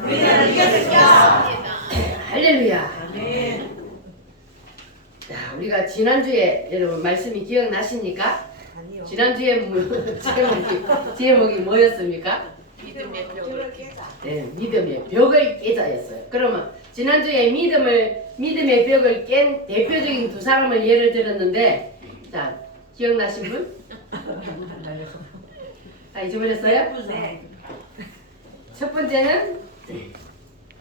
우리는 이겼습니다. 할렐루야. 자, 우리가 지난주에 여러분 말씀이 기억나십니까? 아니요. 지난주에 제목이 뭐였습니까? 믿음의 벽을 깨자. 네, 믿음의 벽을 깨자였어요. 그러면 지난주에 믿음의 벽을 깬 대표적인 두 사람을 예를 들었는데, 자, 기억나신 분? 잊어버렸어요? 네. 첫 번째는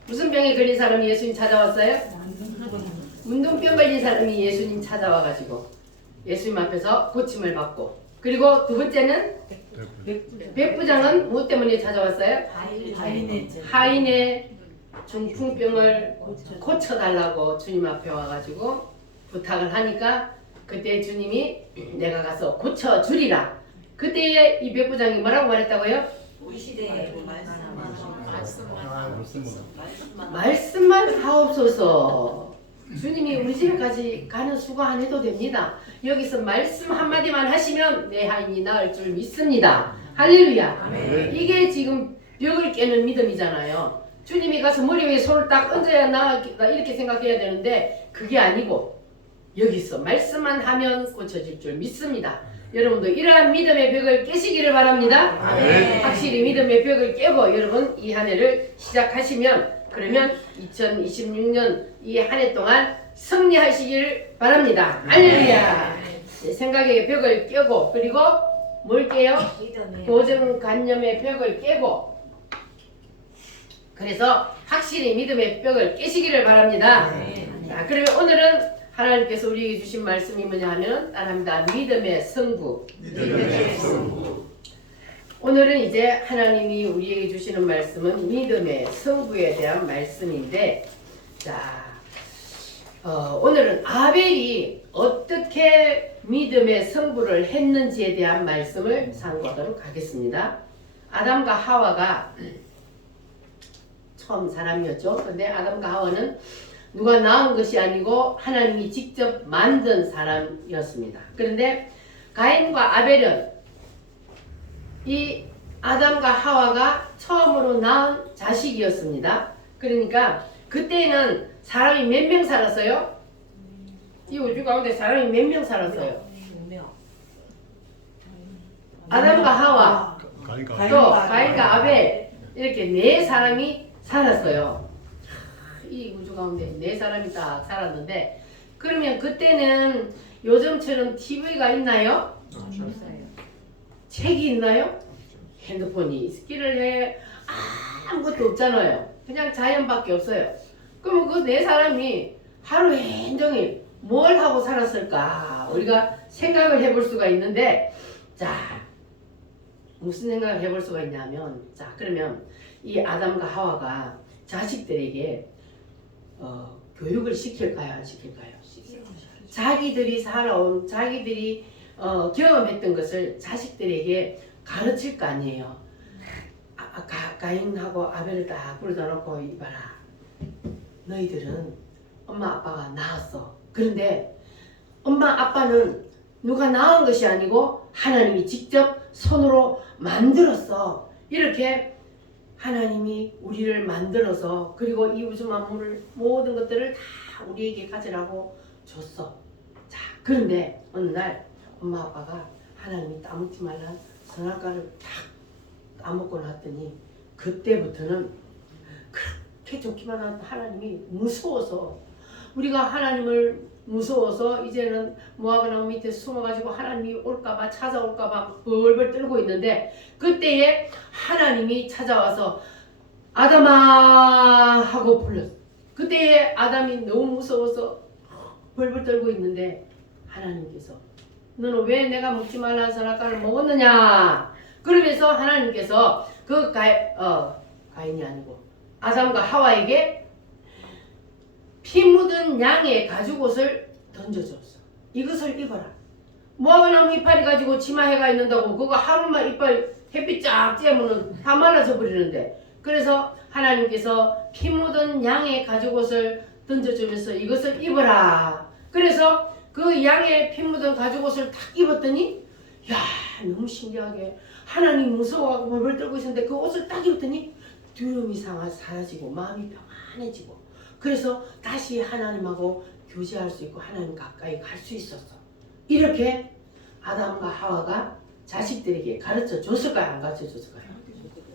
무슨 병에 걸린 사람이 예수님 찾아왔어요? 운동병 걸린 사람이 예수님 찾아와가지고 예수님 앞에서 고침을 받고, 그리고 두 번째는 백부장은 무엇 때문에 찾아왔어요? 하인의 중풍병을 고쳐달라고 주님 앞에 와가지고 부탁을 하니까 그때 주님이 내가 가서 고쳐주리라. 그때에 이 백부장이 뭐라고 말했다고요? 우리 시대에 말씀만 하옵소서. 주님이 우리 집까지 가는 수고 안 해도 됩니다. 여기서 말씀 한마디만 하시면 내 하인이 나을 줄 믿습니다. 할렐루야. 이게 지금 벽을 깨는 믿음이잖아요. 주님이 가서 머리 위에 손을 딱 얹어야 나 이렇게 생각해야 되는데 그게 아니고 여기서 말씀만 하면 고쳐질 줄 믿습니다. 여러분도 이러한 믿음의 벽을 깨시기를 바랍니다. 확실히 믿음의 벽을 깨고 여러분 이 한 해를 시작하시면, 그러면 2026년 이 한 해 동안 승리하시길 바랍니다. 할렐루야. 생각의 벽을 깨고, 그리고 뭘 깨요? 고정관념의 벽을 깨고, 그래서 확실히 믿음의 벽을 깨시기를 바랍니다. 자, 그러면 오늘은 하나님께서 우리에게 주신 말씀이 뭐냐 하면 따라합니다. 믿음의 성부. 오늘은 이제 하나님이 우리에게 주시는 말씀은 믿음의 성부에 대한 말씀인데, 자, 오늘은 아벨이 어떻게 믿음의 성부를 했는지에 대한 말씀을 상고하도록 하겠습니다. 아담과 하와가 처음 사람이었죠. 근데 아담과 하와는 누가 낳은 것이 아니고 하나님이 직접 만든 사람이었습니다. 그런데 가인과 아벨은 이 아담과 하와가 처음으로 낳은 자식이었습니다. 그러니까 그때는 사람이 몇 명 살았어요? 이 우주 가운데 사람이 몇 명 살았어요? 아담과 하와, 또 가인과 아벨, 이렇게 네 사람이 살았어요. 이 우주 가운데 네 사람이 딱 살았는데, 그러면 그때는 요즘처럼 TV가 있나요? 책이 있나요? 핸드폰이 있기를 해. 아무것도 없잖아요. 그냥 자연밖에 없어요. 그러면 그 네 사람이 하루 종일 뭘 하고 살았을까? 우리가 생각을 해볼 수가 있는데, 자, 무슨 생각을 해볼 수가 있냐면, 자, 그러면 이 아담과 하와가 자식들에게 교육을 시킬까요? 안 시킬까요? 자기들이 살아온, 자기들이 경험했던 것을 자식들에게 가르칠 거 아니에요. 가인하고 아벨을 딱 불러다 놓고 이봐라. 너희들은 엄마 아빠가 낳았어. 그런데 엄마 아빠는 누가 낳은 것이 아니고 하나님이 직접 손으로 만들었어. 이렇게 하나님이 우리를 만들어서, 그리고 이 우주 만물을 모든 것들을 다 우리에게 가지라고 줬어. 자, 그런데 어느 날 엄마 아빠가 하나님이 따먹지 말란 선악과를 딱 따먹고 났더니 그때부터는 그렇게 좋기만 한 하나님이 무서워서, 우리가 하나님을 무서워서 이제는 뭐하고 나무 밑에 숨어가지고 하나님이 올까봐, 찾아올까봐 벌벌 떨고 있는데, 그때에 하나님이 찾아와서 아담아 하고 불렀어. 그때에 아담이 너무 무서워서 벌벌 떨고 있는데 하나님께서 너는 왜 내가 먹지 말라는 선악과를 먹었느냐? 그러면서 하나님께서 그 가인이 아니고 아담과 하와에게 피 묻은 양의 가죽옷을 던져줬어. 이것을 입어라. 모아나무 이파리 가지고 치마해가 있는다고 그거 하루만 이빨 햇빛 쫙 쬐면은 다 말라져 버리는데, 그래서 하나님께서 피 묻은 양의 가죽옷을 던져주면서 이것을 입어라. 그래서 그 양의 피 묻은 가죽옷을 딱 입었더니, 야, 너무 신기하게 하나님 무서워하고 벌벌 떨고 있었는데 그 옷을 딱 입었더니 두려움이 사라지고 마음이 평안해지고 그래서 다시 하나님하고 교제할 수 있고 하나님 가까이 갈 수 있었어. 이렇게 아담과 하와가 자식들에게 가르쳐 줬을까요? 안 가르쳐 줬을까요?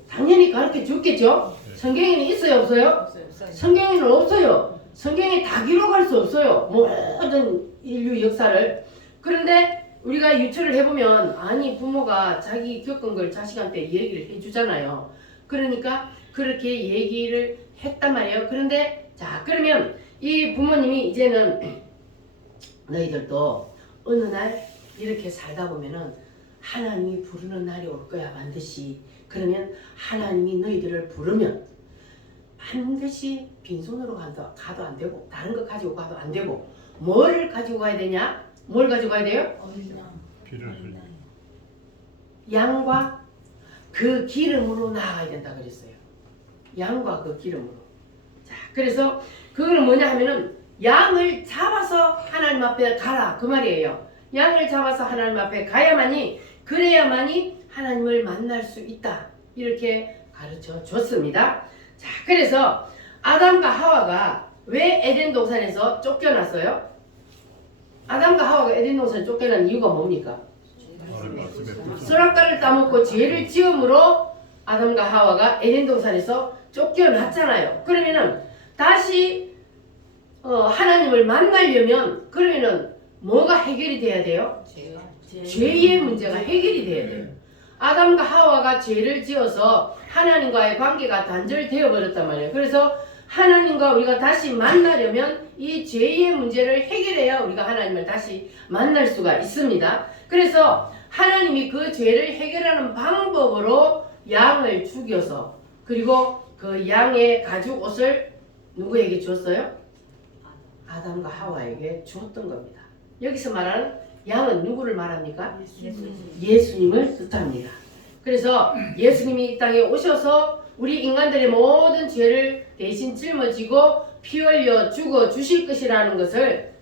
당연히 가르쳐 줬겠죠? 성경에는 있어요? 없어요? 성경에는 없어요. 성경에 다 기록할 수 없어요. 모든 인류 역사를. 그런데 우리가 유추를 해보면 아니 부모가 자기 겪은 걸 자식한테 얘기를 해주잖아요. 그러니까 그렇게 얘기를 했단 말이에요. 그런데 자 그러면 이 부모님이 이제는 너희들도 어느 날 이렇게 살다 보면은 하나님이 부르는 날이 올 거야 반드시. 그러면 하나님이 너희들을 부르면 반드시 빈손으로 가도 안 되고 다른 거 가지고 가도 안 되고 뭘 가지고 가야 되냐? 뭘 가지고 가야 돼요? 피를 흘려. 양과 그 기름으로 나아가야 된다 그랬어요. 양과 그 기름으로. 자, 그래서 그거는 뭐냐 하면은 양을 잡아서 하나님 앞에 가라 그 말이에요. 양을 잡아서 하나님 앞에 가야만이 그래야만이 하나님을 만날 수 있다 이렇게 가르쳐 줬습니다. 자, 그래서 아담과 하와가 왜 에덴 동산에서 쫓겨났어요? 아담과 하와가 에덴 동산에 쫓겨난 이유가 뭡니까? 선악과를 따먹고 죄를 지음으로 아담과 하와가 에덴 동산에서 쫓겨났잖아요. 그러면은 다시 하나님을 만나려면 그러면은 뭐가 해결이 돼야 돼요? 죄의 문제가 해결이 돼야 돼요. 아담과 하와가 죄를 지어서 하나님과의 관계가 단절되어 버렸단 말이에요. 그래서 하나님과 우리가 다시 만나려면 이 죄의 문제를 해결해야 우리가 하나님을 다시 만날 수가 있습니다. 그래서 하나님이 그 죄를 해결하는 방법으로 양을 죽여서 그리고 그 양의 가죽 옷을 누구에게 줬어요? 아담과 하와에게 주었던 겁니다. 여기서 말하는 양은 누구를 말합니까? 예수님을 뜻합니다. 그래서 예수님이 이 땅에 오셔서 우리 인간들의 모든 죄를 대신 짊어지고 피 흘려 죽어 주실 것이라는 것을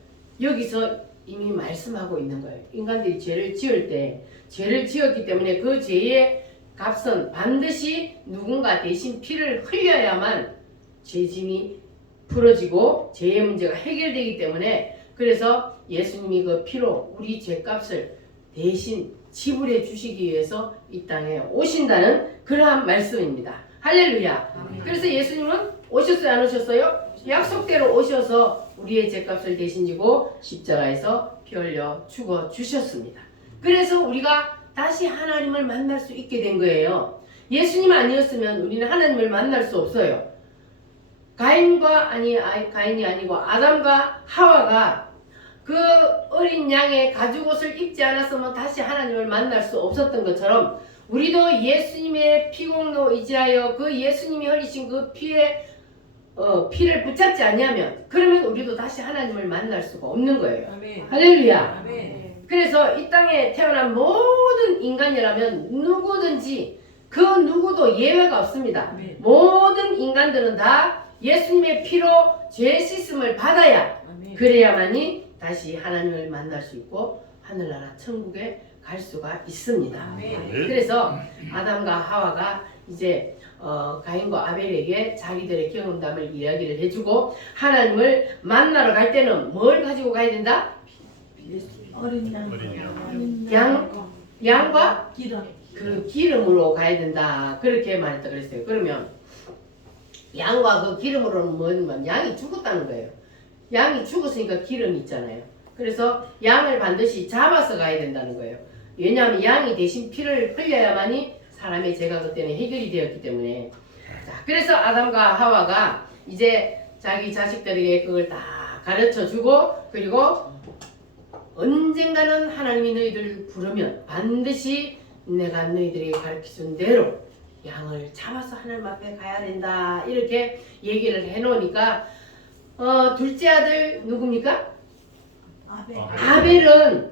여기서 이미 말씀하고 있는 거예요. 인간들이 죄를 지을 때 죄를 지었기 때문에 그 죄의 값은 반드시 누군가 대신 피를 흘려야만 죄짐이 풀어지고 죄의 문제가 해결되기 때문에 그래서 예수님이 그 피로 우리 죄값을 대신 지불해 주시기 위해서 이 땅에 오신다는 그러한 말씀입니다. 할렐루야. 그래서 예수님은 오셨어요? 안 오셨어요? 약속대로 오셔서 우리의 죄값을 대신 지고 십자가에서 피 흘려 죽어 주셨습니다. 그래서 우리가 다시 하나님을 만날 수 있게 된 거예요. 예수님 아니었으면 우리는 하나님을 만날 수 없어요. 가인이 아니고 아담과 하와가 그 어린 양의 가죽옷을 입지 않았으면 다시 하나님을 만날 수 없었던 것처럼 우리도 예수님의 피공로 의지하여 그 예수님이 흘리신 그 피를 붙잡지 아니하면 그러면 우리도 다시 하나님을 만날 수가 없는 거예요. 아멘. 할렐루야. 아멘. 그래서 이 땅에 태어난 모든 인간이라면 누구든지 그 누구도 예외가 없습니다. 아멘. 모든 인간들은 다 예수님의 피로 죄 씻음을 받아야 아멘. 그래야만이 다시 하나님을 만날 수 있고 하늘나라 천국에 갈 수가 있습니다. 아멘. 그래서 아담과 하와가 이제 가인과 아벨에게 자기들의 경험담을 이야기를 해주고 하나님을 만나러 갈 때는 뭘 가지고 가야 된다? 어린 양과 기름. 그 기름으로 가야 된다. 그렇게 말했다 그랬어요. 그러면 양과 그 기름으로는 뭐냐면 양이 죽었다는 거예요. 양이 죽었으니까 기름이 있잖아요. 그래서 양을 반드시 잡아서 가야 된다는 거예요. 왜냐하면 양이 대신 피를 흘려야만이 사람의 죄가 그때는 해결이 되었기 때문에. 자, 그래서 아담과 하와가 이제 자기 자식들에게 그걸 다 가르쳐 주고 그리고 언젠가는 하나님이 너희들 부르면 반드시 내가 너희들에게 가르쳐준 대로 양을 잡아서 하나님 앞에 가야 된다 이렇게 얘기를 해놓으니까 둘째 아들 누굽니까? 아벨은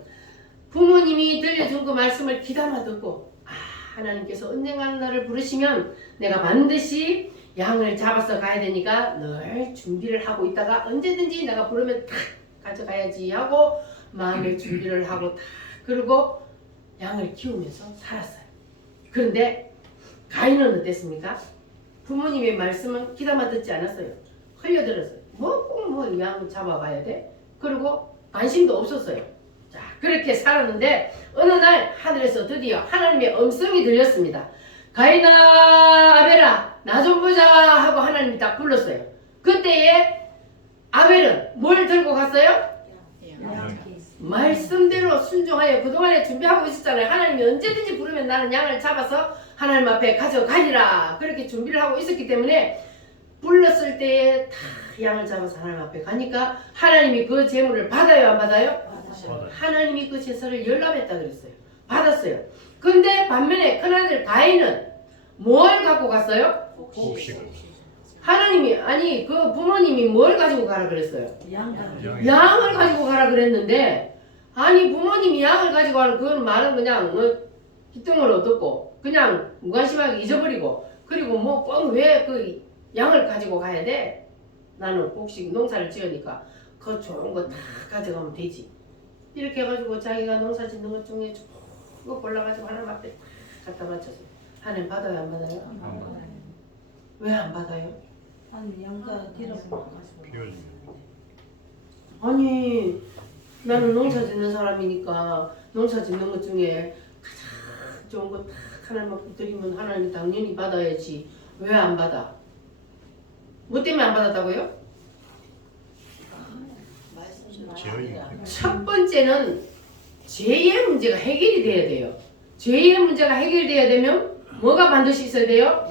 부모님이 들려준 그 말씀을 귀담아 듣고 하나님께서 언젠가는 나를 부르시면 내가 반드시 양을 잡아서 가야 되니까 늘 준비를 하고 있다가 언제든지 내가 부르면 탁 가져가야지 하고 마음의 준비를 하고 탁 그리고 양을 키우면서 살았어요. 그런데 가인은 어땠습니까? 부모님의 말씀은 귀담아 듣지 않았어요. 흘려들었어요. 꼭 양 잡아봐야 돼? 그리고 관심도 없었어요. 자, 그렇게 살았는데 어느 날 하늘에서 드디어 하나님의 음성이 들렸습니다. 가인아, 아벨아, 나 좀 보자 하고 하나님이 딱 불렀어요. 그때에 아벨은 뭘 들고 갔어요? 말씀대로 순종하여 그동안에 준비하고 있었잖아요. 하나님이 언제든지 부르면 나는 양을 잡아서 하나님 앞에 가져가리라. 그렇게 준비를 하고 있었기 때문에 불렀을 때에 다 양을 잡아서 하나님 앞에 가니까 하나님이 그 제물을 받아요, 안 받아요? 하나님이 그 제사를 열람했다 그랬어요. 받았어요. 근데 반면에 큰아들 가인은 뭘 갖고 갔어요? 곡식을. 하나님이 아니 그 부모님이 뭘 가지고 가라 그랬어요? 양을 가지고 가라 그랬는데 아니 부모님이 양을 가지고 가는 그건 말은 그냥 기뚱으로 듣고 그냥 무관심하게 잊어버리고 그리고 뭐 꼭 왜 그 양을 가지고 가야 돼? 나는 곡식 농사를 지으니까 그 좋은 거 다 가져가면 되지. 이렇게 해가지고 자기가 농사 짓는 것 중에 쭉 골라가지고 하나님 앞에 갖다 바쳤어요. 하나님 받아요, 안 받아요? 왜 안 받아요? 아니 양가 뒤로 비워주면. 아니 나는 농사 짓는 사람이니까 농사 짓는 것 중에 가장 좋은 거 딱 하나님 앞에 드리면 하나님이 당연히 받아야지. 왜 안 받아? 뭐 때문에 안 받았다고요? 첫 번째는 죄의 문제가 해결이 돼야 돼요. 죄의 문제가 해결돼야 되면 뭐가 반드시 있어야 돼요?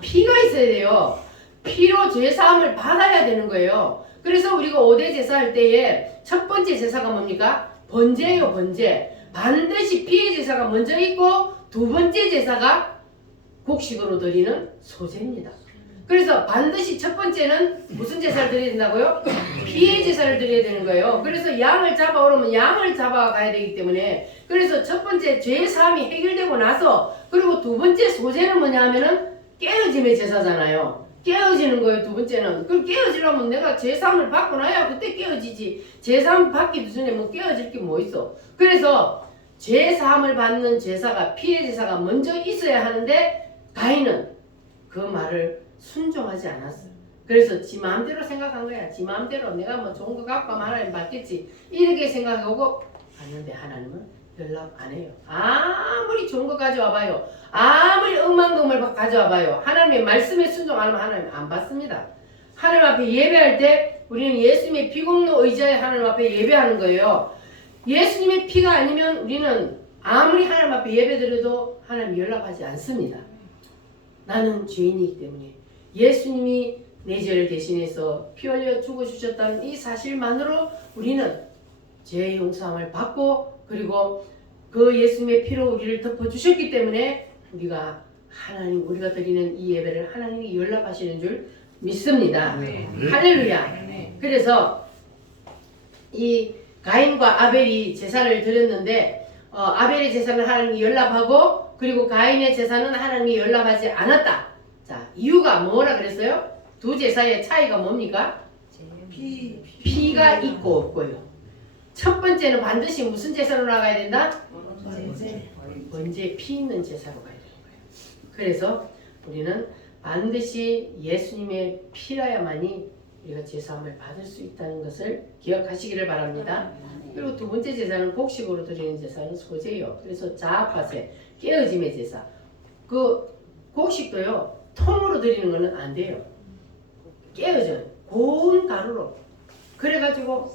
피가 있어야 돼요. 피로 죄사함을 받아야 되는 거예요. 그래서 우리가 5대 제사 할 때에 첫 번째 제사가 뭡니까? 번제예요, 번제. 반드시 피의 제사가 먼저 있고 두 번째 제사가 곡식으로 드리는 소제입니다. 그래서 반드시 첫 번째는 무슨 제사를 드려야 된다고요? 피의 제사를 드려야 되는 거예요. 그래서 양을 잡아오려면 양을 잡아가야 되기 때문에 그래서 첫 번째 죄 사함이 해결되고 나서 그리고 두 번째 소제는 뭐냐 하면은 깨어짐의 제사잖아요. 깨어지는 거예요. 두 번째는. 그럼 깨어지려면 내가 죄 사함을 받고 나야 그때 깨어지지. 죄 사함 받기도 전에 뭐 깨어질 게 뭐 있어. 그래서 죄 사함을 받는 제사가 피의 제사가 먼저 있어야 하는데 가인은 그 말을 순종하지 않았어요. 그래서 지 마음대로 생각한 거야. 지 마음대로 내가 뭐 좋은 거 갖고 하면 하나님 받겠지. 이렇게 생각하고 갔는데 하나님은 연락 안 해요. 아무리 좋은 거 가져와 봐요. 아무리 억만금을 가져와 봐요. 하나님의 말씀에 순종 안 하면 하나님 안 받습니다. 하나님 앞에 예배할 때 우리는 예수님의 피공로 의지하에 하나님 앞에 예배하는 거예요. 예수님의 피가 아니면 우리는 아무리 하나님 앞에 예배드려도 하나님 연락하지 않습니다. 나는 죄인이기 때문에 예수님이 내 죄를 대신해서 피 흘려 죽어주셨다는 이 사실만으로 우리는 죄의 용서함을 받고 그리고 그 예수님의 피로 우리를 덮어주셨기 때문에 우리가 우리가 드리는 이 예배를 하나님이 연락하시는 줄 믿습니다. 네. 할렐루야. 그래서 이 가인과 아벨이 제사를 드렸는데 아벨의 제사는 하나님이 연락하고 그리고 가인의 제사는 하나님이 연락하지 않았다. 자, 이유가 뭐라 그랬어요? 두 제사의 차이가 뭡니까? 피가 있고 없고요. 첫 번째는 반드시 무슨 제사로 나가야 된다? 번제 피 있는 제사로 가야 되는 거예요. 그래서 우리는 반드시 예수님의 피라야만이 우리가 제사함을 받을 수 있다는 것을 기억하시기를 바랍니다. 그리고 두 번째 제사는 곡식으로 드리는 제사는 소제예요. 그래서 자아파세, 깨어짐의 제사. 그 곡식도요, 통으로 드리는 거는 안 돼요. 깨어져요. 고운 가루로. 그래가지고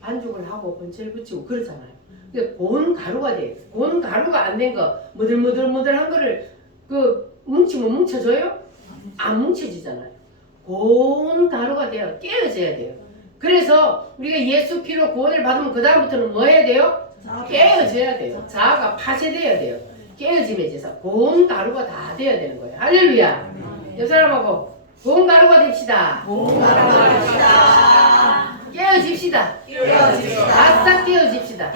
반죽을 하고 번체를 붙이고 그러잖아요. 근데 고운 가루가 돼요. 고운 가루가 안 된 거, 무들무들한 거를 뭉치면 뭉쳐져요? 안 뭉쳐지잖아요. 고운 가루가 돼요. 깨어져야 돼요. 그래서 우리가 예수 피로 구원을 받으면 그 다음부터는 뭐 해야 돼요? 깨어져야 돼요. 자아가 파쇄돼야 돼요. 깨어짐의 제사. 고운 가루가 다 돼야 되는 거예요. 할렐루야. 옆 사람하고 고운 가루가 됩시다. 깨어집시다. 바싹 깨어집시다.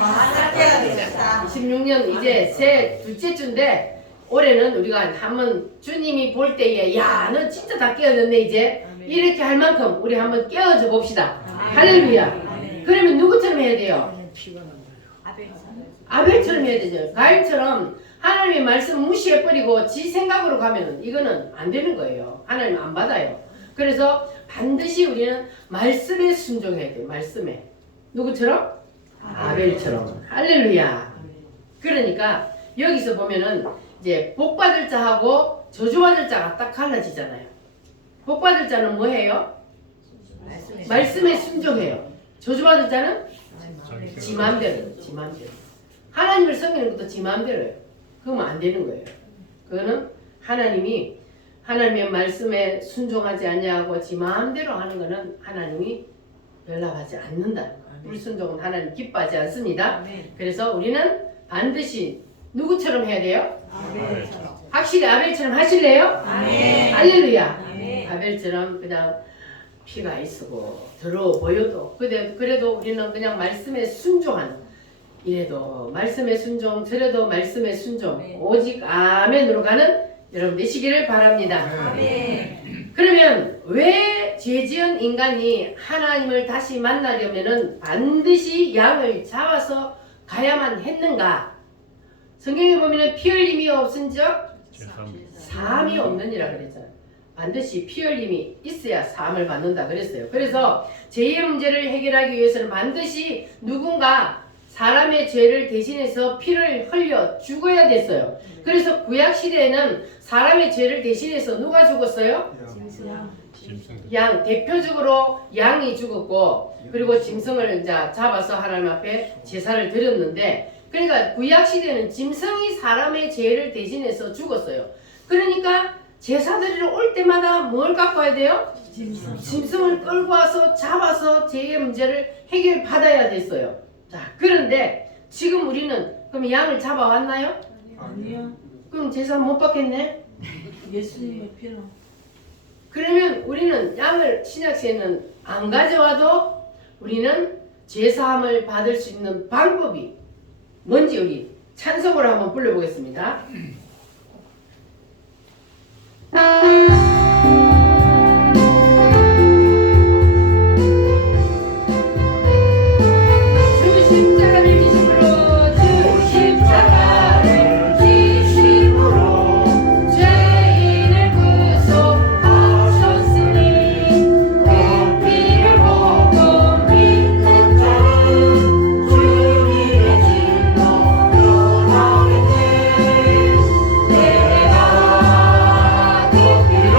26년 이제 둘째 주인데 올해는 우리가 한번 주님이 볼 때에 야, 너 진짜 다 깨어졌네 이제. 이렇게 할 만큼 우리 한번 깨어져 봅시다. 할렐루야. 그러면 누구처럼 해야 돼요? 아벨처럼 해야 되죠. 가인처럼 하나님의 말씀 무시해버리고 지 생각으로 가면 이거는 안 되는 거예요. 하나님 안 받아요. 그래서 반드시 우리는 말씀에 순종해야 돼요. 말씀에. 누구처럼? 아벨처럼. 할렐루야. 그러니까 여기서 보면은 이제 복받을 자하고 저주받을 자가 딱 갈라지잖아요. 복받을 자는 뭐해요? 말씀에 순종해요. 저주받을 자는 지 마음대로. 지 마음대로. 하나님을 섬기는 것도 지 마음대로예요. 그러면 안 되는 거예요. 그거는 하나님이 하나님의 말씀에 순종하지 않냐고 지 마음대로 하는 거는 하나님이 연락하지 않는다. 불순종은 하나님 기뻐하지 않습니다. 그래서 우리는 반드시 누구처럼 해야 돼요? 아벨처럼. 확실히 아벨처럼 하실래요? 아멘. 할렐루야. 아멘. 아벨처럼 그냥 피가 있고 더러워 보여도 그래도 우리는 그냥 말씀에 순종하는, 이래도 말씀에 순종 저래도 말씀에 순종, 오직 아멘으로 가는 여러분 되시기를 바랍니다. 아멘. 그러면 왜 죄지은 인간이 하나님을 다시 만나려면은 반드시 양을 잡아서 가야만 했는가? 성경에 보면은 피 흘림이 없은적 사함이 없느니라 그랬잖아요. 반드시 피 흘림이 있어야 사함을 받는다 그랬어요. 그래서 죄의 문제를 해결하기 위해서는 반드시 누군가 사람의 죄를 대신해서 피를 흘려 죽어야 됐어요. 그래서 구약 시대에는 사람의 죄를 대신해서 누가 죽었어요? 양. 대표적으로 양이 죽었고, 그리고 짐승을 이제 잡아서 하나님 앞에 제사를 드렸는데, 그러니까 구약 시대는 짐승이 사람의 죄를 대신해서 죽었어요. 그러니까 제사 드리러 올 때마다 뭘 갖고 와야 돼요? 짐승을 끌고 와서 잡아서 죄의 문제를 해결받아야 됐어요. 자, 그런데 지금 우리는 그럼 양을 잡아왔나요? 아니요. 그럼 제사 못 받겠네? 예수님의 피로. 그러면 우리는 양을 신약시에는 안 가져와도 우리는 제사함을 받을 수 있는 방법이 뭔지 우리 찬송으로 한번 불러보겠습니다. 주 십자가를 지심으로, 주 십자가를 지심으로 죄인을 구속하셨으니 그 피를 보고 믿는 자는 주님의 진노 면하게 돼. 내가 그 피를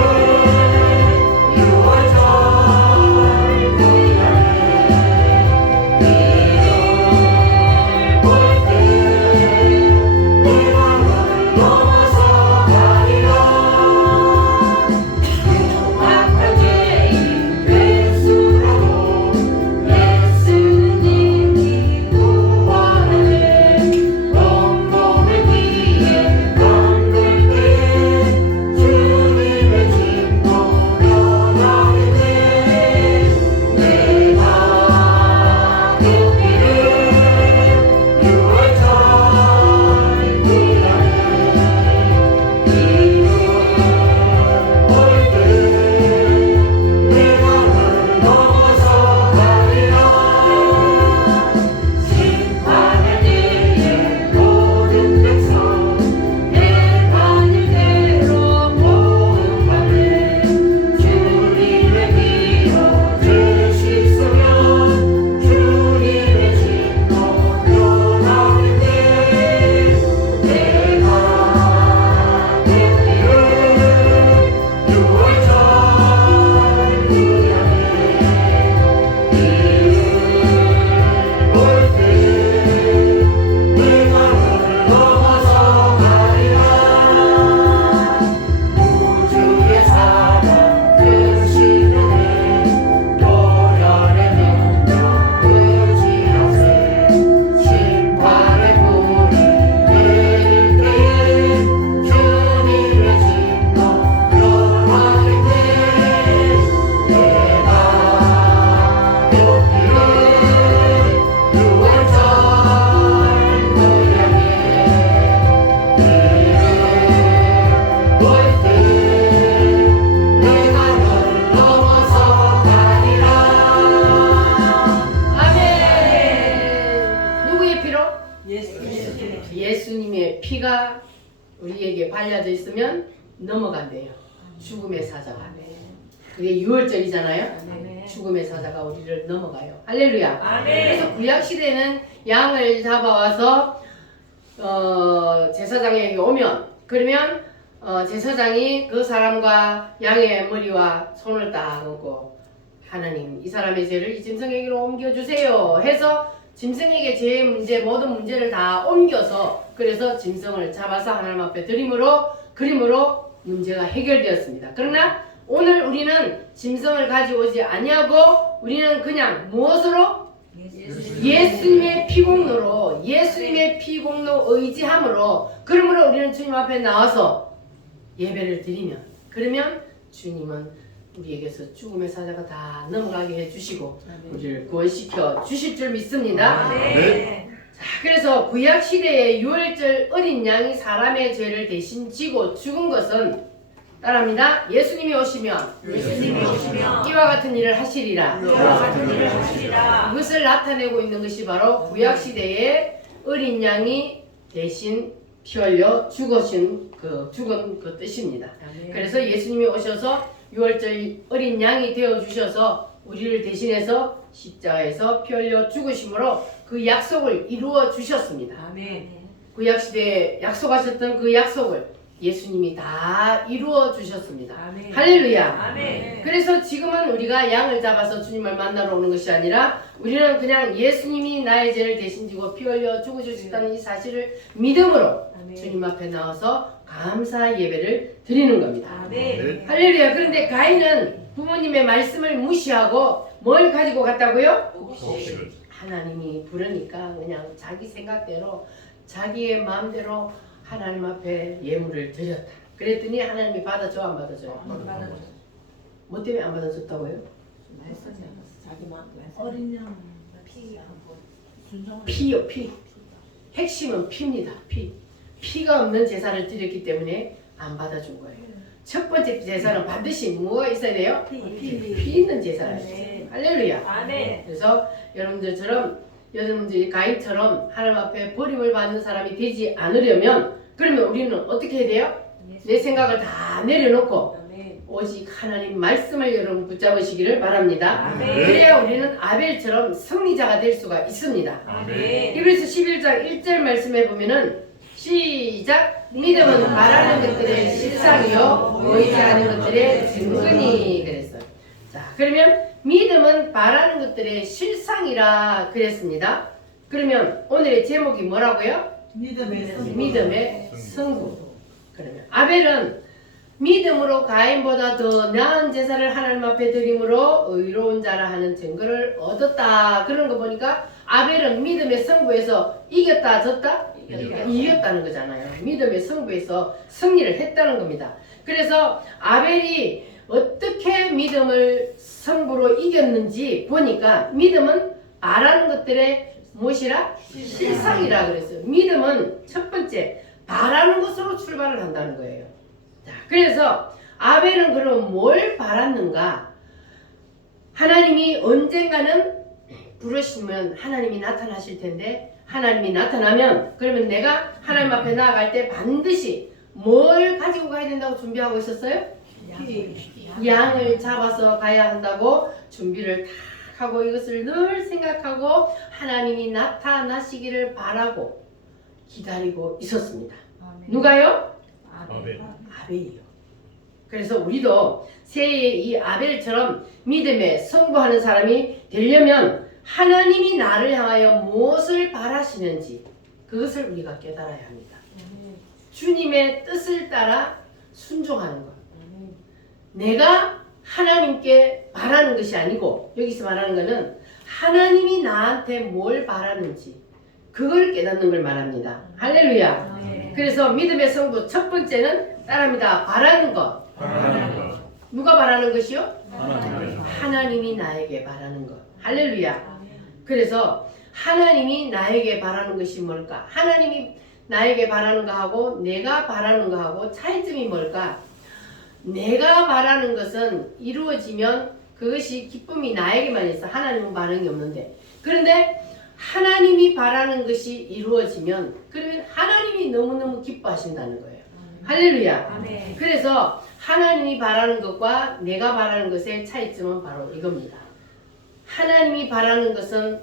우리에게 발려져 있으면 넘어간대요. 죽음의 사자가. 그게 6월절이잖아요. 죽음의 사자가 우리를 넘어가요. 할렐루야. 그래서 구약시대에는 양을 잡아와서 제사장에게 오면 그러면 제사장이 그 사람과 양의 머리와 손을 딱 얹고 하나님 이 사람의 죄를 이 짐승에게로 옮겨주세요 해서 짐승에게 죄의 문제 모든 문제를 다 옮겨서 그래서 짐승을 잡아서 하나님 앞에 그림으로 문제가 해결되었습니다. 그러나 오늘 우리는 짐승을 가지고 오지 아니하고 우리는 그냥 무엇으로? 예수님의 피공로 의지함으로 그러므로 우리는 주님 앞에 나와서 예배를 드리면 그러면 주님은 우리에게서 죽음의 사자가 다 넘어가게 해주시고 우리를 구원시켜 주실 줄 믿습니다. 자, 그래서 구약시대의 유월절 어린 양이 사람의 죄를 대신 지고 죽은 것은 따라합니다. 예수님이 오시면 이와 같은 일을 하시리라. 이것을 나타내고 있는 것이 바로 구약시대의 어린 양이 대신 피 흘려 죽은 그 뜻입니다. 그래서 예수님이 오셔서 6월절 어린 양이 되어주셔서 우리를 대신해서 십자가에서 피 흘려 죽으심으로 그 약속을 이루어 주셨습니다. 구약시대에 약속하셨던 그 약속을 예수님이 다 이루어 주셨습니다. 할렐루야. 그래서 지금은 우리가 양을 잡아서 주님을 만나러 오는 것이 아니라 우리는 그냥 예수님이 나의 죄를 대신 지고 피 흘려 죽으셨다는 이 사실을 믿음으로 주님 앞에 나와서 감사 예배를 드리는 겁니다. 할렐루야. 그런데 가인은 부모님의 말씀을 무시하고 뭘 가지고 갔다고요? 하나님이 부르니까 그냥 자기 생각대로 자기의 마음대로 하나님 앞에 예물을 드렸다. 그랬더니 하나님이 받아줘 안 받아줘요? 뭐 때문에 안 받아줬다고요? 어린 양 피요, 피. 핵심은 피입니다. 피가 없는 제사를 드렸기 때문에 안 받아준 거예요. 첫 번째 제사는 반드시 뭐가 있어야 돼요? 피 있는 제사를 해요. 할렐루야. 그래서 여러분들이 가인처럼 하나님 앞에 버림을 받는 사람이 되지 않으려면 그러면 우리는 어떻게 해야 돼요? 내 생각을 다 내려놓고 오직 하나님 말씀을 여러분 붙잡으시기를 바랍니다. 그래야 우리는 아벨처럼 승리자가 될 수가 있습니다. 히브리서 11장 1절 말씀에 보면은 시작! 믿음은 바라는 것들의 실상이요 보이지 않는 것들의 증거니 그랬어요. 자, 그러면 믿음은 바라는 것들의 실상이라 그랬습니다. 그러면 오늘의 제목이 뭐라고요? 믿음의 성부. 그러면 아벨은 믿음으로 가인보다 더 나은 제사를 하나님 앞에 드림으로 의로운 자라 하는 증거를 얻었다. 그런 거 보니까 아벨은 믿음의 성부에서 이겼다 졌다? 이겼다는 거잖아요. 믿음의 성부에서 승리를 했다는 겁니다. 그래서 아벨이 어떻게 믿음을 성부로 이겼는지 보니까 믿음은 바라는 것들의 무엇이라? 실상이라 그랬어요. 믿음은 첫 번째 바라는 것으로 출발을 한다는 거예요. 자, 그래서 아벨은 그럼 뭘 바랐는가? 하나님이 언젠가는 부르시면 하나님이 나타나실 텐데 하나님이 나타나면 그러면 내가 하나님 앞에 나아갈 때 반드시 뭘 가지고 가야 된다고 준비하고 있었어요? 양을 잡아서 가야 한다고 준비를 다 하고 이것을 늘 생각하고 하나님이 나타나시기를 바라고 기다리고 있었습니다. 누가요? 아벨이요. 그래서 우리도 새해의 이 아벨처럼 믿음에 성부하는 사람이 되려면 하나님이 나를 향하여 무엇을 바라시는지 그것을 우리가 깨달아야 합니다. 주님의 뜻을 따라 순종하는 것. 내가 하나님께 바라는 것이 아니고 여기서 말하는 것은 하나님이 나한테 뭘 바라는지 그걸 깨닫는 걸 말합니다. 할렐루야. 그래서 믿음의 성부 첫 번째는 따라합니다. 바라는 것. 누가 바라는 것이요? 하나님이 나에게 바라는 것. 할렐루야. 그래서 하나님이 나에게 바라는 것이 뭘까? 하나님이 나에게 바라는 거하고 내가 바라는 거하고 차이점이 뭘까? 내가 바라는 것은 이루어지면 그것이 기쁨이 나에게만 있어. 하나님은 반응이 없는데. 그런데 하나님이 바라는 것이 이루어지면 그러면 하나님이 너무너무 기뻐하신다는 거예요. 할렐루야. 아멘. 그래서 하나님이 바라는 것과 내가 바라는 것의 차이점은 바로 이겁니다. 하나님이 바라는 것은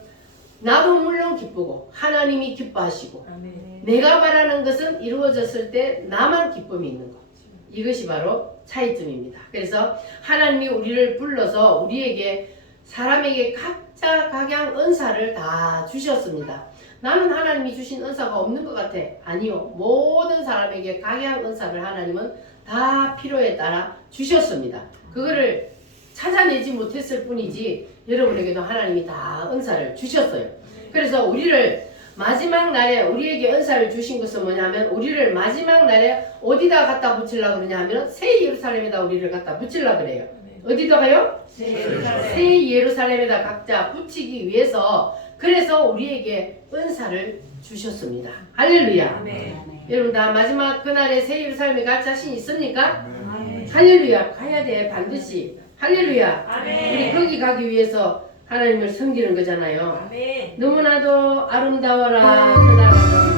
나도 물론 기쁘고 하나님이 기뻐하시고 아멘. 내가 바라는 것은 이루어졌을 때 나만 기쁨이 있는 것. 이것이 바로 차이점입니다. 그래서 하나님이 우리를 불러서 우리에게 사람에게 각자 각양 은사를 다 주셨습니다. 나는 하나님이 주신 은사가 없는 것 같아. 아니요. 모든 사람에게 각양 은사를 하나님은 다 필요에 따라 주셨습니다. 그거를 찾아내지 못했을 뿐이지 여러분에게도 하나님이 다 은사를 주셨어요. 그래서 우리를 마지막 날에 우리에게 은사를 주신 것은 뭐냐면 우리를 마지막 날에 어디다 갖다 붙이려고 그러냐면 새 예루살렘에다 우리를 갖다 붙이려고 그래요. 어디다가요? 새 예루살렘에다 각자 붙이기 위해서 그래서 우리에게 은사를 주셨습니다. 할렐루야. 아멘. 여러분 다 마지막 그날에 새 예루살렘에 갈 자신 있습니까? 아멘. 할렐루야. 가야 돼 반드시. 할렐루야. 아멘. 우리 거기 가기 위해서 하나님을 섬기는 거잖아요. 아멘. 너무나도 아름다워라 그날은.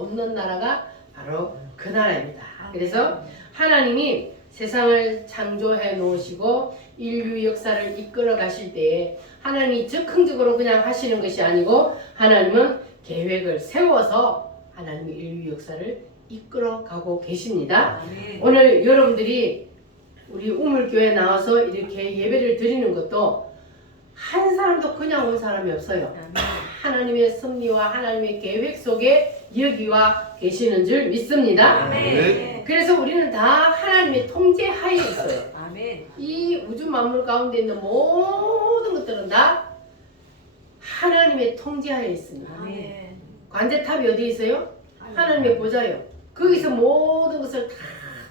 없는 나라가 바로 그 나라입니다. 그래서 하나님이 세상을 창조해 놓으시고 인류 역사를 이끌어 가실 때에 하나님이 즉흥적으로 그냥 하시는 것이 아니고 하나님은 계획을 세워서 하나님의 인류 역사를 이끌어 가고 계십니다. 오늘 여러분들이 우리 우물교회 나와서 이렇게 예배를 드리는 것도 한 사람도 그냥 온 사람이 없어요. 하나님의 섭리와 하나님의 계획 속에 여기와 계시는 줄 믿습니다. 아멘. 그래서 우리는 다 하나님의 통제 하에 있어요. 아멘. 이 우주 만물 가운데 있는 모든 것들은 다 하나님의 통제 하에 있습니다. 아멘. 관제탑이 어디 있어요? 하나님의 보좌요. 거기서 모든 것을 다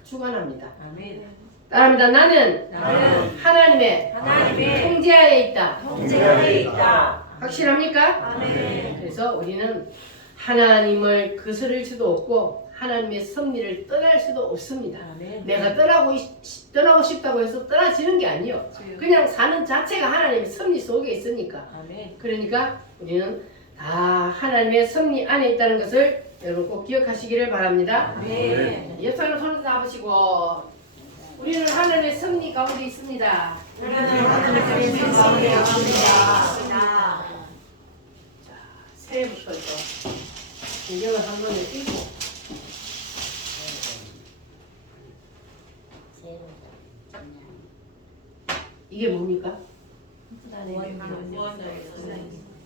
주관합니다. 아멘. 따라합니다. 나는 하나님의 통제하에 있다. 통제하에 있다. 확실합니까? 아멘. 그래서 우리는 하나님을 거스를 수도 없고 하나님의 섭리를 떠날 수도 없습니다. 아멘. 내가 떠나고 싶다고 해서 떠나지는 게 아니에요. 그냥 사는 자체가 하나님의 섭리 속에 있으니까. 아멘. 그러니까 우리는 다 하나님의 섭리 안에 있다는 것을 여러분 꼭 기억하시기를 바랍니다. 아멘. 옆 사람 손을 잡으시고 우리는 하늘의 승리 가운데 있습니다. 우리는 하늘의 승리 가운데 있습니다. 새해부터 성경을 한 번에 읽고 이게 뭡니까?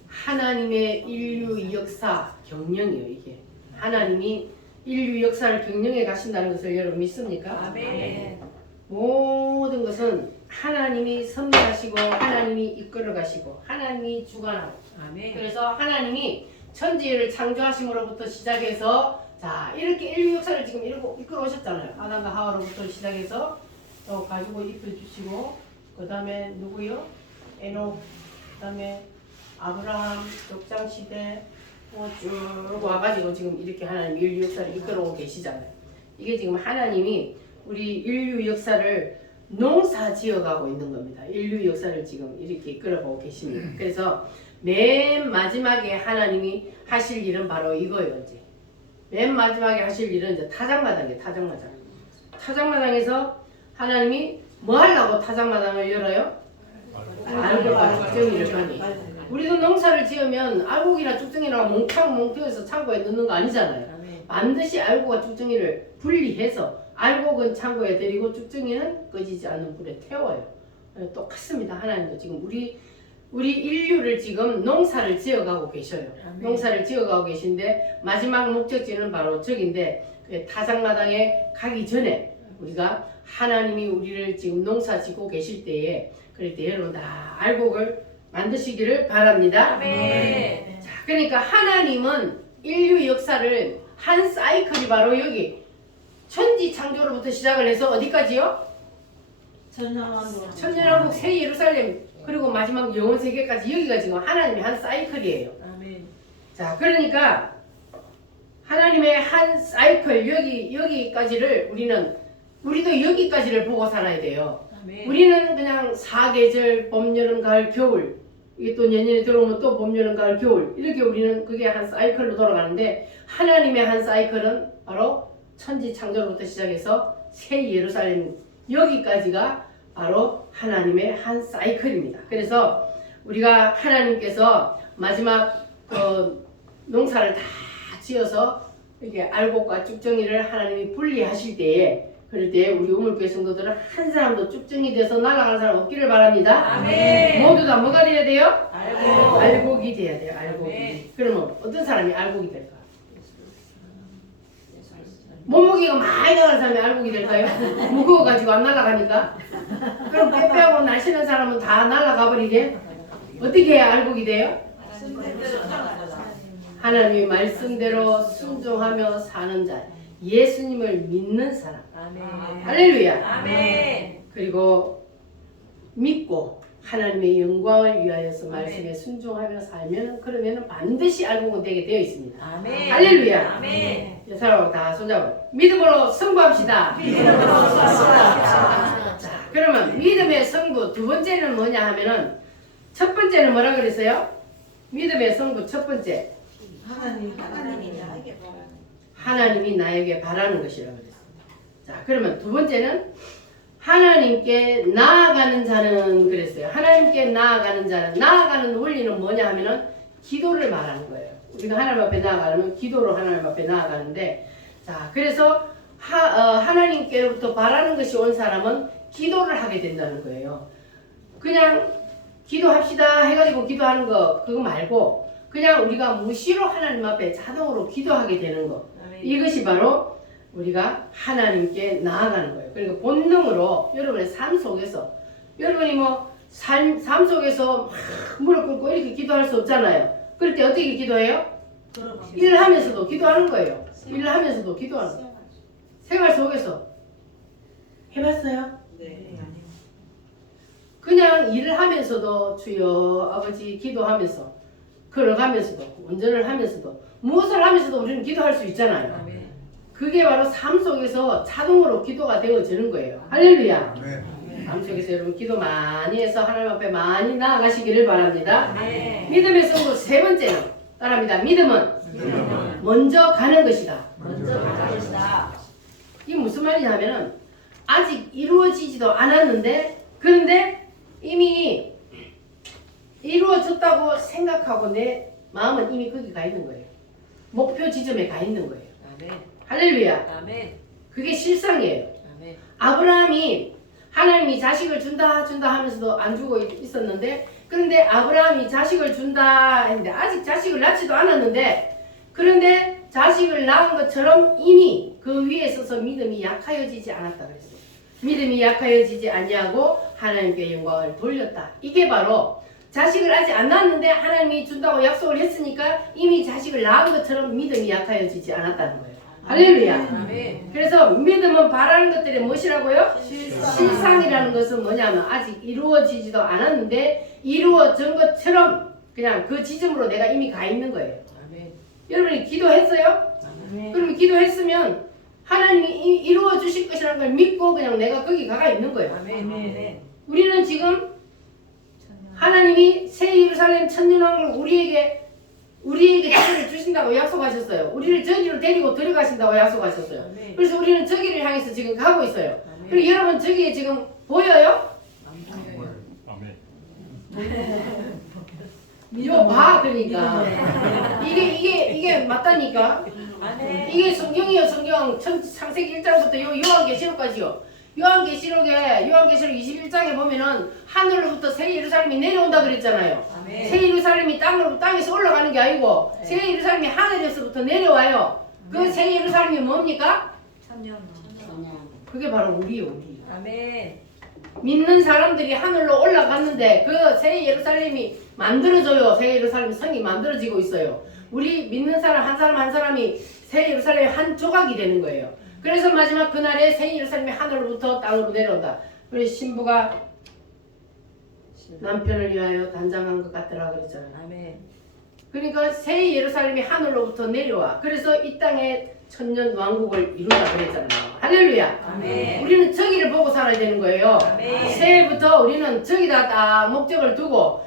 하나님의 인류 역사 경영이에요. 이게 하나님이 인류 역사를 경영해 가신다는 것을 여러분 믿습니까? 아멘. 모든 것은 하나님이 섭리하시고 하나님이 이끌어 가시고 하나님이 주관하고 아멘. 그래서 하나님이 천지를 창조하심으로부터 시작해서 자 이렇게 인류 역사를 지금 이끌어 오셨잖아요. 아담과 하와로부터 시작해서 또 가지고 잎을 주시고 그 다음에 누구요? 에녹, 그 다음에 아브라함, 족장시대 쭉 와가지고 지금 이렇게 하나님 인류 역사를 이끌어오고 계시잖아요. 이게 지금 하나님이 우리 인류 역사를 농사 지어가고 있는 겁니다. 인류 역사를 지금 이렇게 이끌어가고 계십니다. 그래서 맨 마지막에 하나님이 하실 일은 바로 이거예요. 이제 맨 마지막에 하실 일은 이제 타작마당이에요. 타작마당. 타작마당에서 하나님이 뭐 하려고 타작마당을 열어요? 알곡과 쭉정이를 거니. 우리도 농사를 지으면 알곡이나 쭉정이나 몽탕몽탕해서 창고에 넣는 거 아니잖아요. 반드시 알곡과 쭉정이를 분리해서 알곡은 창고에 들이고 쭉정이는 꺼지지 않는 불에 태워요. 똑같습니다. 하나님도 지금 우리 인류를 지금 농사를 지어가고 계셔요. 농사를 지어가고 계신데 마지막 목적지는 바로 저긴데 타작마당에 가기 전에 우리가 하나님이 우리를 지금 농사 짓고 계실 때에 그럴 때 여러분 다 알곡을 만드시기를 바랍니다. 아멘. 자, 그러니까 하나님은 인류 역사를 한 사이클이 바로 여기 천지 창조로부터 시작을 해서 어디까지요? 천년왕국 새 예루살렘 그리고 마지막 영원 세계까지 여기가 지금 하나님의 한 사이클이에요. 아멘. 자, 그러니까 하나님의 한 사이클 여기까지를 우리도 여기까지를 보고 살아야 돼요. 아멘. 우리는 그냥 사계절 봄, 여름, 가을, 겨울 이게 또 내년에 들어오면 또 봄, 여름, 가을, 겨울 이렇게 우리는 그게 한 사이클로 돌아가는데 하나님의 한 사이클은 바로 천지 창조로부터 시작해서 새 예루살렘 여기까지가 바로 하나님의 한 사이클입니다. 그래서 우리가 하나님께서 마지막 농사를 다 지어서 이렇게 알곡과 쭉정이를 하나님이 분리하실 때에 그럴 때 우리 우물교회 성도들은 한 사람도 쭉정이 돼서 날아가는 사람 없기를 바랍니다. 아멘. 모두 다 뭐가 돼야 돼요? 알곡. 알곡이 돼야 돼요. 알곡이. 아멘. 그러면 어떤 사람이 알곡이 될까? 몸무게가 많이 나가는 사람이 알곡이 될까요? 무거워가지고 안 날아가니까. 그럼 빼빼하고 날씬한 사람은 다 날아가 버리게. 어떻게 해야 알곡이 돼요? 하나님의 말씀대로 순종하며 사는 자, 예수님을 믿는 사람. 아멘. 할렐루야. 아멘. 그리고 믿고 하나님의 영광을 위하여서 아멘. 말씀에 순종하며 살면 그러면 반드시 알곡은 되게 되어 있습니다. 아멘. 할렐루야. 아멘. 여사람하고 다 손잡아 믿음으로 승부합시다. 믿음으로 승부합시다. 자, 그러면 믿음의 승부 두 번째는 뭐냐 하면은 첫 번째는 뭐라 그랬어요? 믿음의 승부 첫 번째 하나님이 나에게 바라는 것이라고 그랬습니다. 자, 그러면 두 번째는 하나님께 나아가는 자는 그랬어요. 하나님께 나아가는 자는 나아가는 원리는 뭐냐 하면은 기도를 말하는 거예요. 우리가 하나님 앞에 나아가려면 기도로 하나님 앞에 나아가는데 자, 그래서 하나님께로부터 바라는 것이 온 사람은 기도를 하게 된다는 거예요. 그냥 기도합시다 해가지고 기도하는 거 그거 말고 그냥 우리가 무시로 하나님 앞에 자동으로 기도하게 되는 거 이것이 바로 우리가 하나님께 나아가는 거예요. 그러니까 본능으로 여러분의 삶 속에서 여러분이 뭐 삶 속에서 막 무릎 꿇고 이렇게 기도할 수 없잖아요. 그럴 때 어떻게 기도해요? 일을 하면서도 기도하는 거예요. 일을 하면서도 기도하는 거예요. 생활 속에서 해봤어요? 네. 그냥 일을 하면서도 주여 아버지 기도하면서 걸어가면서도 운전을 하면서도 무엇을 하면서도 우리는 기도할 수 있잖아요. 아멘. 그게 바로 삶 속에서 자동으로 기도가 되어지는 거예요. 할렐루야. 삶 속에서 여러분 기도 많이 해서 하나님 앞에 많이 나아가시기를 바랍니다. 아멘. 믿음의 승부 세 번째는 따라합니다. 믿음은 먼저 가는 것이다. 먼저 가는 것이다. 이게 무슨 말이냐면은 아직 이루어지지도 않았는데 그런데 이미 이루어졌다고 생각하고 내 마음은 이미 거기 가 있는 거예요. 목표 지점에 가 있는 거예요. 아멘. 할렐루야. 아멘. 그게 실상이에요. 아멘. 아브라함이 하나님이 자식을 준다 하면서도 안 주고 있었는데 그런데 아브라함이 자식을 준다 했는데 아직 자식을 낳지도 않았는데 그런데 자식을 낳은 것처럼 이미 그 위에 서서 믿음이 약하여지지 않았다 그랬어요. 믿음이 약하여지지 아니하고 하나님께 영광을 돌렸다. 이게 바로 자식을 아직 안 낳았는데 하나님이 준다고 약속을 했으니까 이미 자식을 낳은 것처럼 믿음이 약하여지지 않았다는 거예요. 할렐루야. 아멘. 그래서 믿음은 바라는 것들이 무엇이라고요? 실상이라는 것은 뭐냐면 아직 이루어지지도 않았는데 이루어진 것처럼 그냥 그 지점으로 내가 이미 가 있는 거예요. 아멘. 여러분이 기도했어요? 그러면 기도했으면 하나님이 이루어 주실 것이라는 걸 믿고 그냥 내가 거기 가가 있는 거예요. 아멘. 우리는 지금 하나님이 새 예루살렘 천년왕국을 우리에게 저기를 주신다고 약속하셨어요. 우리를 저기로 데리고 들어가신다고 약속하셨어요. 아멘. 그래서 우리는 저기를 향해서 지금 가고 있어요. 아멘. 그리고 여러분 저기에 지금 보여요? 안 보여요. 아멘. 이거 봐 그러니까 이게 맞다니까. 아멘. 이게 성경이요. 성경 창세기 1장부터 요한계시록까지요. 요한계시록 21장에 보면은 하늘로부터 새 예루살렘이 내려온다 그랬잖아요. 아멘. 새 예루살렘이 땅에서 올라가는 게 아니고 새 예루살렘이 하늘에서부터 내려와요. 그 새 예루살렘이 뭡니까? 천년. 그게 바로 우리요. 우리. 아멘. 믿는 사람들이 하늘로 올라갔는데 그 새 예루살렘이 만들어져요. 새 예루살렘 성이 만들어지고 있어요. 우리 믿는 사람 한 사람이 새 예루살렘의 한 조각이 되는 거예요. 그래서 마지막 그날에 새 예루살렘이 하늘로부터 땅으로 내려온다. 우리 신부가 남편을 위하여 단장한 것 같더라 그랬잖아요. 아멘. 그러니까 새 예루살렘이 하늘로부터 내려와. 그래서 이 땅에 천년 왕국을 이룬다 그랬잖아요. 할렐루야. 아멘. 우리는 저기를 보고 살아야 되는 거예요. 아멘. 새해부터 우리는 저기다 딱 목적을 두고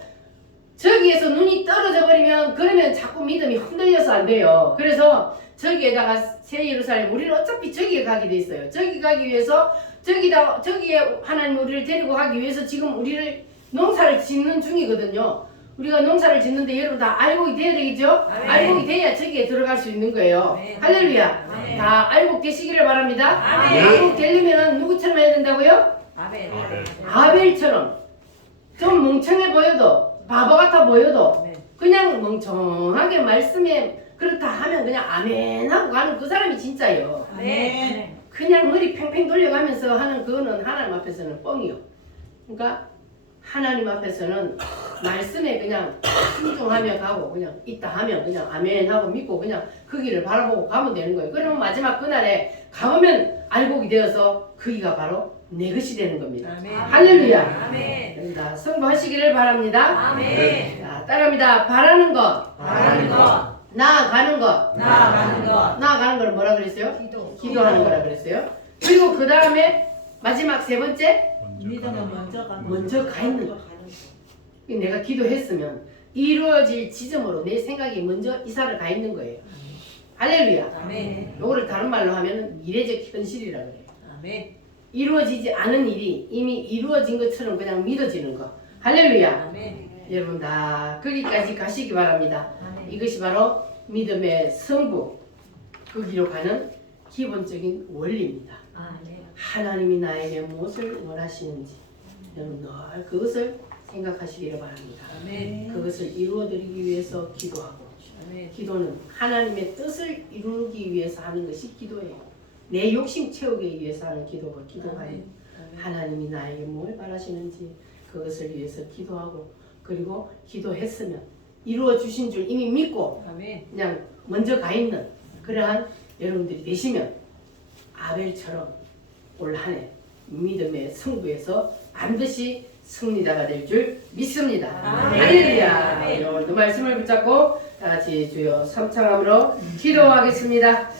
저기에서 눈이 떨어져 버리면 그러면 자꾸 믿음이 흔들려서 안 돼요. 그래서 저기에다가 새 예루살렘 우리는 어차피 저기에 가게 돼 있어요. 저기 가기 위해서 저기에 하나님 우리를 데리고 가기 위해서 지금 우리를 농사를 짓는 중이거든요. 우리가 농사를 짓는데 여러분 다 알고 돼야 되겠죠? 아멘. 알고 돼야 저기에 들어갈 수 있는 거예요. 아멘. 할렐루야. 아멘. 다 알고 계시기를 바랍니다. 아멘. 알고 되려면 누구처럼 해야 된다고요? 아멘. 아벨처럼 좀 멍청해 보여도 바보 같아 보여도 아멘. 그냥 멍청하게 말씀에 그렇다 하면 그냥 아멘 하고 가는 그 사람이 진짜예요. 아멘. 그냥 머리 팽팽 돌려가면서 하는 그거는 하나님 앞에서는 뻥이요. 그러니까 하나님 앞에서는 말씀에 그냥 순종하며 가고 그냥 있다 하면 그냥 아멘 하고 믿고 그냥 그 길을 바라보고 가면 되는 거예요. 그러면 마지막 그날에 가보면 알곡이 되어서 그이가 바로 내 것이 되는 겁니다. 아멘. 할렐루야. 아멘. 그러니까 승부하시기를 바랍니다. 아멘. 자, 따라합니다. 바라는 것, 바라는 것, 나아가는 것. 나아가는 것, 나아가는 걸 뭐라 그랬어요? 기도. 기도하는 거라 그랬어요. 그리고 그 다음에 마지막 세 번째 믿음은 먼저 가는 먼저 가 있는 거. 내가 기도했으면 이루어질 지점으로 내 생각이 먼저 이사를 가 있는 거예요. 할렐루야. 아멘. 요거를 다른 말로 하면 미래적 현실이라 그래요. 아멘. 이루어지지 않은 일이 이미 이루어진 것처럼 그냥 믿어지는 거. 할렐루야. 아멘. 여러분 다 거기까지 가시기 바랍니다. 아멘. 이것이 바로 믿음의 성부, 거기로 가는 기본적인 원리입니다. 아멘. 하나님이 나에게 무엇을 원하시는지 여러분 늘 그것을 생각하시기를 바랍니다. 아멘. 그것을 이루어드리기 위해서 기도하고 아멘. 기도는 하나님의 뜻을 이루기 위해서 하는 것이 기도예요. 내 욕심 채우기 위해서 하는 기도가 기도가 아니에요. 하나님이 나에게 뭘 바라시는지 그것을 위해서 기도하고 그리고 기도했으면 이루어 주신 줄 이미 믿고 아멘. 그냥 먼저 가 있는 그러한 여러분들이 되시면 아벨처럼 올 한 해 믿음의 승부에서 반드시 승리자가 될 줄 믿습니다. 아멘. 할렐루야. 오늘도 말씀을 붙잡고 다 같이 주여 삼창함으로 기도하겠습니다.